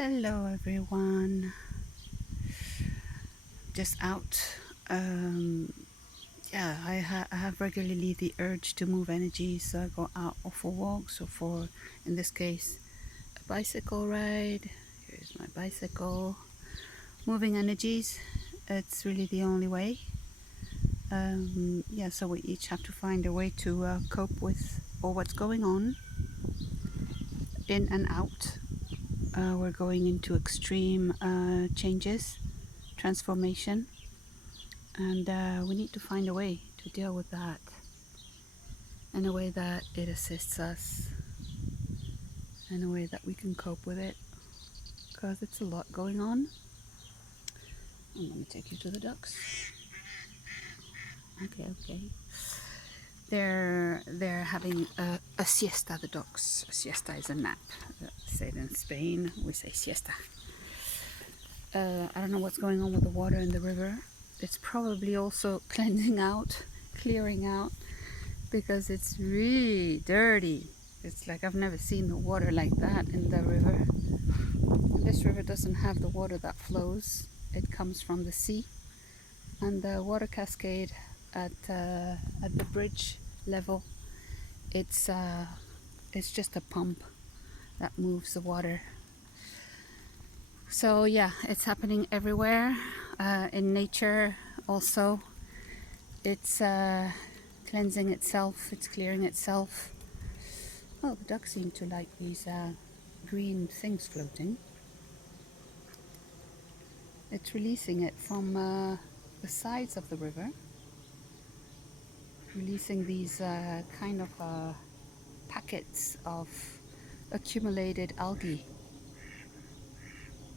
Hello everyone, just out. I have regularly the urge to move energy, so I go out for walks or for, in this case, a bicycle ride. Here's my bicycle. Moving energies, it's really the only way. So we each have to find a way to cope with all what's going on in and out. We're going into extreme changes, transformation, and we need to find a way to deal with that in a way that it assists us, in a way that we can cope with it, because it's a lot going on. I'm going to take you to the ducks. Okay. They're having a siesta, the ducks. A siesta is a nap. Say it in Spain, we say siesta. I don't know what's going on with the water in the river. It's probably also cleansing out, clearing out, because it's really dirty. It's like I've never seen the water like that in the river. This river doesn't have the water that flows. It comes from the sea, and the water cascade at the bridge level, it's just a pump that moves the water. So yeah, it's happening everywhere, in nature also. It's cleansing itself, it's clearing itself. Oh, the ducks seem to like these green things floating. It's releasing it from the sides of the river, releasing these kind of packets of accumulated algae.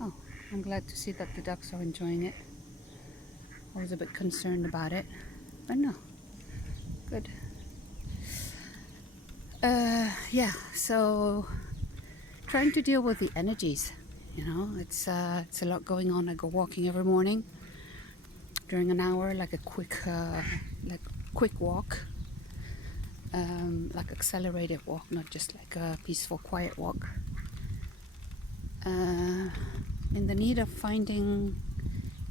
Oh, I'm glad to see that the ducks are enjoying it. I was a bit concerned about it, but no, good. So trying to deal with the energies, it's a lot going on. I go walking every morning during an hour, like a quick walk, like accelerated walk, not just like a peaceful, quiet walk. In the need of finding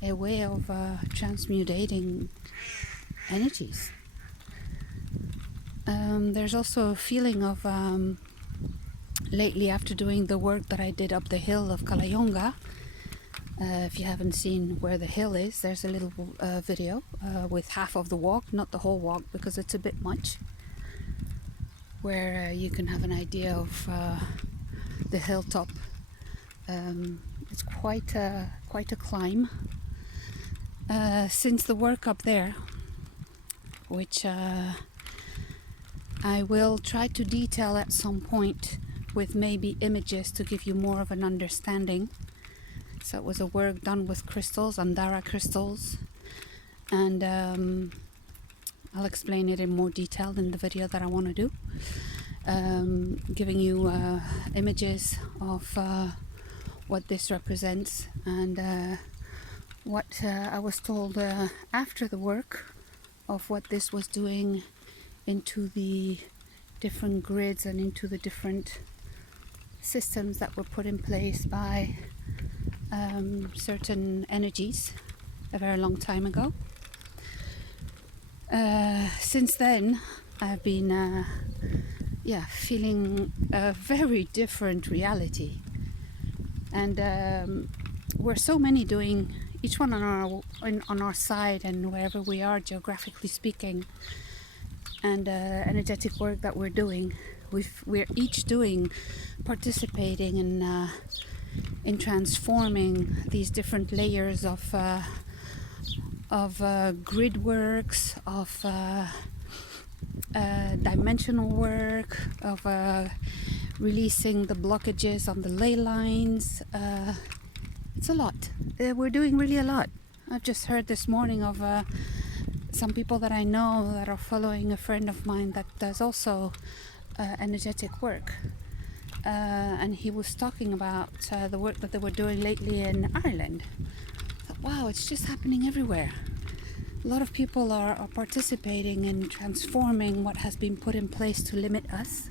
a way of transmutating energies. There's also a feeling of lately, after doing the work that I did up the hill of Calahonga. If you haven't seen where the hill is, there's a little video with half of the walk, not the whole walk because it's a bit much, where you can have an idea of the hilltop. It's quite a climb. Since the work up there, which I will try to detail at some point with maybe images to give you more of an understanding. So it was a work done with crystals, Andara crystals, and I'll explain it in more detail in the video that I want to do, giving you images of what this represents, and what I was told after the work of what this was doing into the different grids and into the different systems that were put in place by certain energies a very long time ago. Since then, I've been feeling a very different reality, and we're so many doing, each one on our side and wherever we are geographically speaking, and energetic work that we're doing. We're each participating in transforming these different layers of grid works, of dimensional work, of releasing the blockages on the ley lines. It's a lot. We're doing really a lot. I've just heard this morning of some people that I know that are following a friend of mine that does also energetic work. And he was talking about the work that they were doing lately in Ireland. I thought, wow, it's just happening everywhere. A lot of people are participating in transforming what has been put in place to limit us.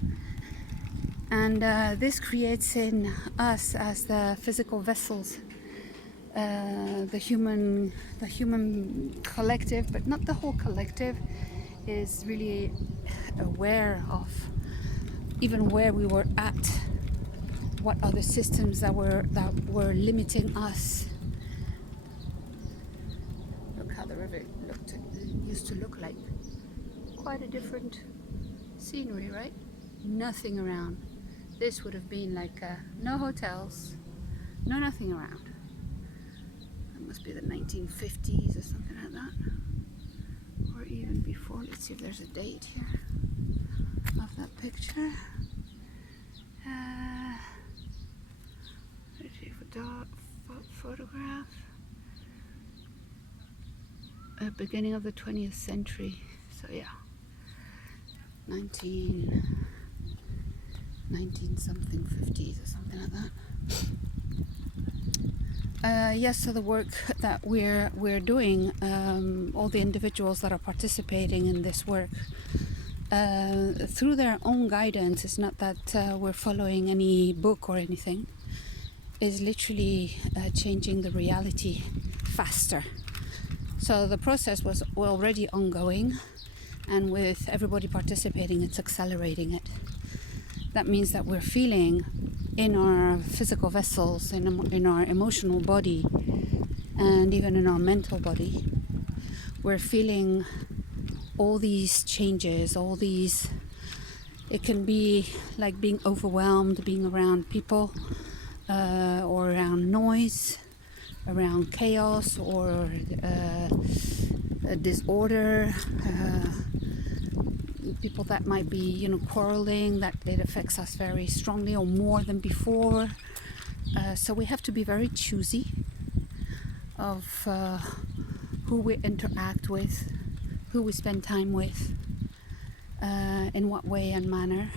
And this creates in us, as the physical vessels, the human collective, but not the whole collective, is really aware of even where we were at, what are the systems that were limiting us. Look how the river used to look like. Quite a different scenery, right? Nothing around. This would have been like no hotels, no nothing around. That must be the 1950s or something like that, or even before. Let's see if there's a date here of that picture. Photograph. Beginning of the 20th century. So yeah, 19 something 50s or something like that. Yes, so the work that we're doing, all the individuals that are participating in this work, through their own guidance, it's not that we're following any book or anything, is literally changing the reality faster. So the process was already ongoing, and with everybody participating, it's accelerating it. That means that we're feeling in our physical vessels, in our emotional body, and even in our mental body, we're feeling all these changes, all these. It can be like being overwhelmed, being around people, or around noise, around chaos, or disorder. People that might be, quarreling, that it affects us very strongly or more than before. So we have to be very choosy of who we interact with, who we spend time with, in what way and manner.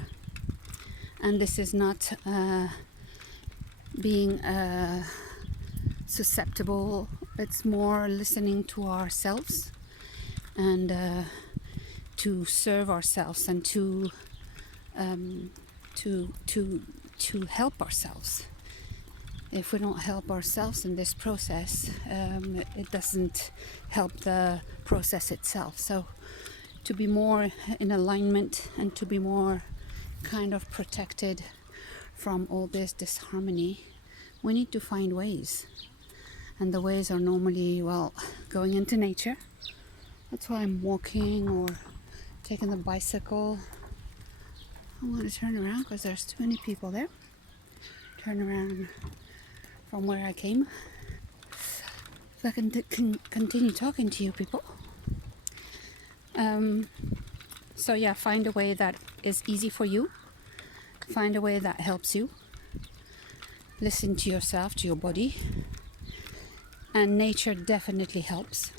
And this is not being susceptible. It's more listening to ourselves and to serve ourselves and to help ourselves. If we don't help ourselves in this process, it doesn't help the process itself. So to be more in alignment and to be more kind of protected from all this disharmony, we need to find ways. And the ways are normally, going into nature. That's why I'm walking or taking the bicycle. I'm going to turn around because there's too many people there. Turn around from where I came, so I can continue talking to you people. So yeah, find a way that is easy for you. Find a way that helps you. Listen to yourself, to your body. And nature definitely helps.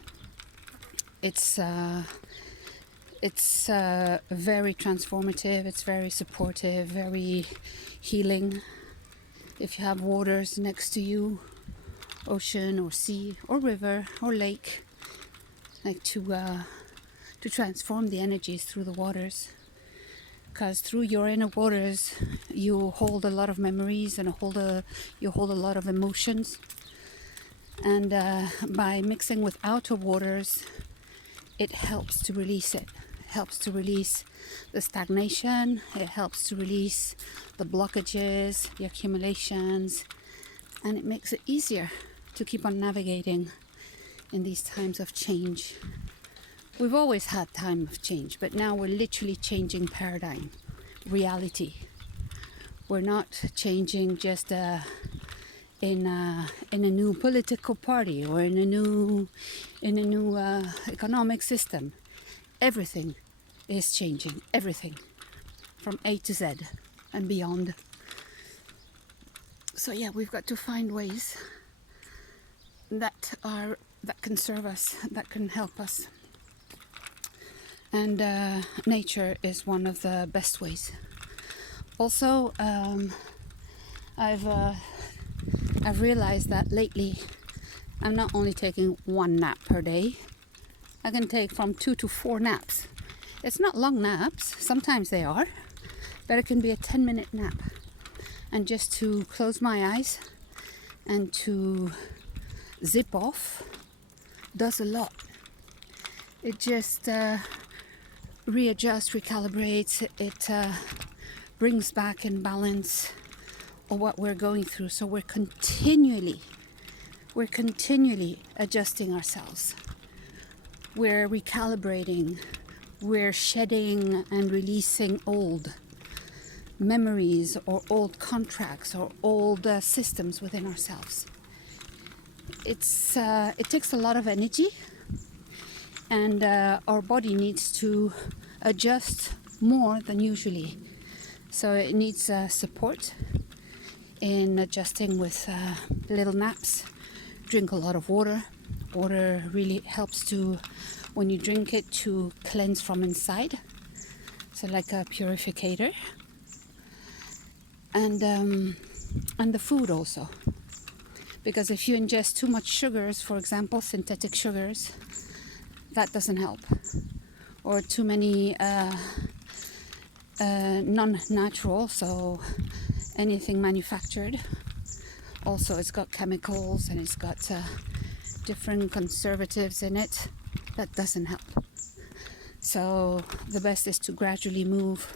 It's very transformative, it's very supportive, very healing. If you have waters next to you, ocean or sea or river or lake, like to transform the energies through the waters. Because through your inner waters, you hold a lot of memories and you hold a lot of emotions. And by mixing with outer waters, it helps to release it. Helps to release the stagnation. It helps to release the blockages, the accumulations, and it makes it easier to keep on navigating in these times of change. We've always had time of change, but now we're literally changing paradigm, reality. We're not changing just in a new political party or in a new economic system. Everything is changing, everything from A to Z and beyond. So yeah, we've got to find ways that can serve us, that can help us. And nature is one of the best ways. Also, I've realized that lately I'm not only taking one nap per day. I can take from 2 to 4 naps. It's not long naps, sometimes they are, but it can be a 10-minute nap. And just to close my eyes and to zip off does a lot. It just readjusts, recalibrates, it brings back in balance of what we're going through. So we're continually adjusting ourselves. We're recalibrating, we're shedding and releasing old memories or old contracts or old systems within ourselves. It takes a lot of energy, and our body needs to adjust more than usually. So it needs support in adjusting with little naps. Drink a lot of water. Water really helps to, when you drink it, to cleanse from inside. So like a purificator. And the food also. Because if you ingest too much sugars, for example, synthetic sugars, that doesn't help. Or too many non-natural, so anything manufactured. Also, it's got chemicals and it's got different conservatives in it. That doesn't help. So the best is to gradually move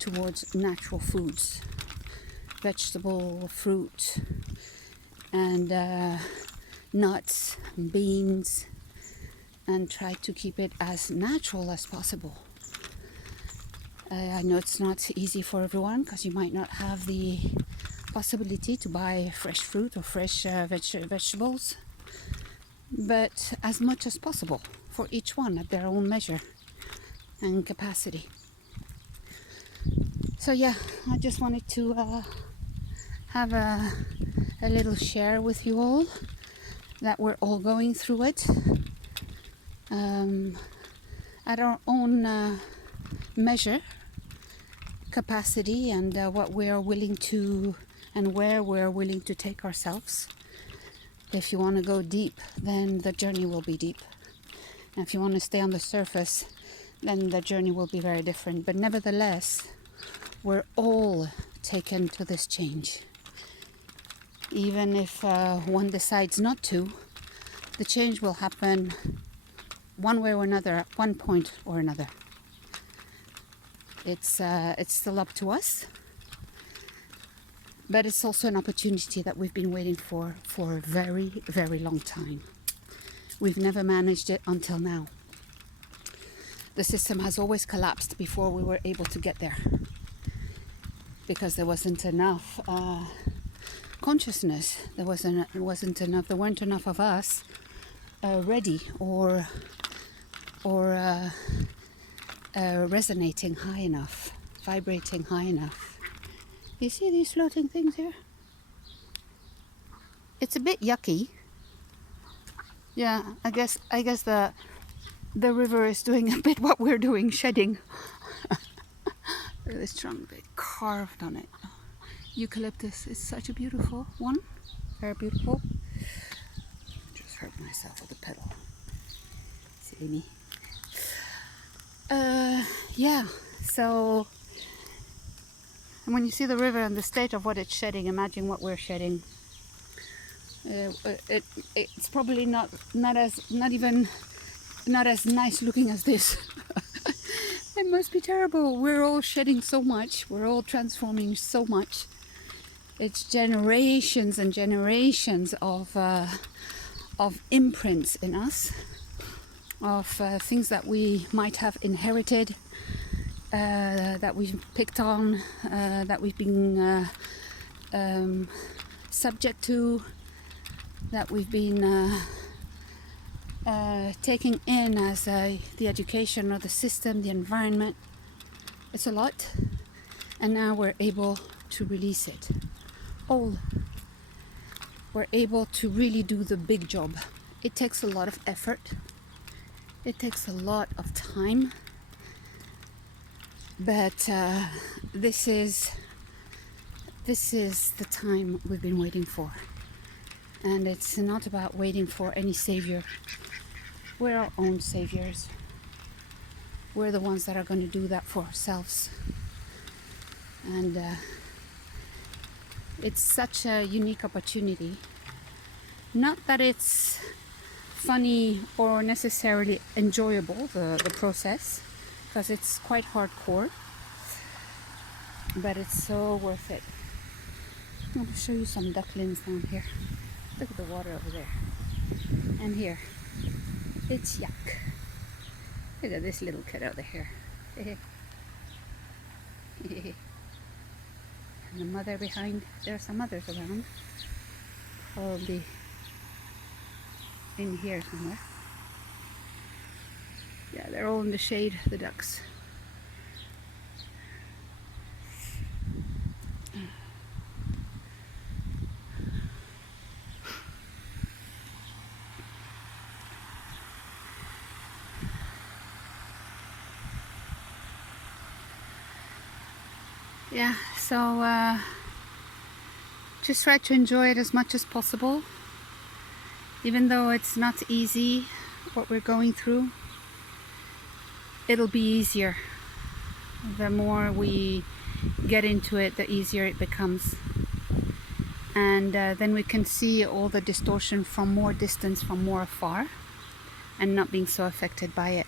towards natural foods, vegetable, fruit, and nuts, beans, and try to keep it as natural as possible. I know it's not easy for everyone because you might not have the possibility to buy fresh fruit or fresh vegetables, but as much as possible for each one at their own measure and capacity. So yeah, I just wanted to have a little share with you all that we're all going through it at our own measure, capacity, and what we are willing to and where we're willing to take ourselves. If you want to go deep, then the journey will be deep. And if you want to stay on the surface, then the journey will be very different. But nevertheless, we're all taken to this change. Even if one decides not to, the change will happen one way or another at one point or another. It's still up to us, but it's also an opportunity that we've been waiting for a very, very long time. We've never managed it until now. The system has always collapsed before we were able to get there, because there wasn't enough consciousness. There weren't enough of us ready or resonating high enough, vibrating high enough. You see these floating things here? It's a bit yucky. Yeah, I guess the river is doing a bit what we're doing, shedding. Look at this trunk, they carved on it. Eucalyptus is such a beautiful one, very beautiful. Just hurt myself with the pedal. Silly me. Yeah, so, and when you see the river and the state of what it's shedding, imagine what we're shedding. It's probably not as nice looking as this. It must be terrible. We're all shedding so much. We're all transforming so much. It's generations and generations of imprints in us, of things that we might have inherited, that we've picked on, that we've been subject to, that we've been taking in as the education or the system, the environment. It's a lot, and now we're able to release it all. We're able to really do the big job. It takes a lot of effort. It takes a lot of time, but this is the time we've been waiting for. And it's not about waiting for any savior. We're our own saviors. We're the ones that are going to do that for ourselves. And it's such a unique opportunity. Not that it's funny or necessarily enjoyable, the process, because it's quite hardcore, but it's so worth it. I'm going to show you some ducklings down here. Look at the water over there. And here, it's yuck. Look at this little kid over here. And the mother behind. There are some others around. Probably in here somewhere. Yeah, they're all in the shade, the ducks. Yeah, so just try to enjoy it as much as possible, even though it's not easy what we're going through. It'll be easier. The more we get into it, the easier it becomes, and then we can see all the distortion from more distance, from more afar, and not being so affected by it.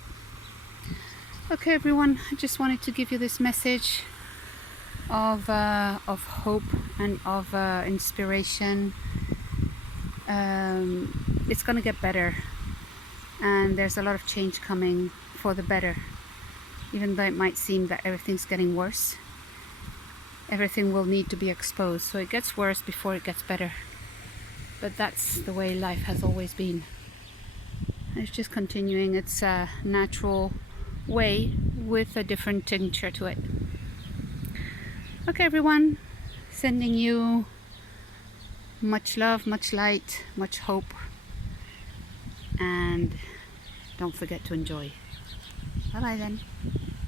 Okay everyone, I just wanted to give you this message of hope and of inspiration. It's gonna get better, and there's a lot of change coming for the better. Even though it might seem that everything's getting worse, everything will need to be exposed, so it gets worse before it gets better. But that's the way life has always been. It's just continuing its natural way with a different tincture to it. Okay everyone, sending you much love, much light, much hope, and don't forget to enjoy. Bye bye then.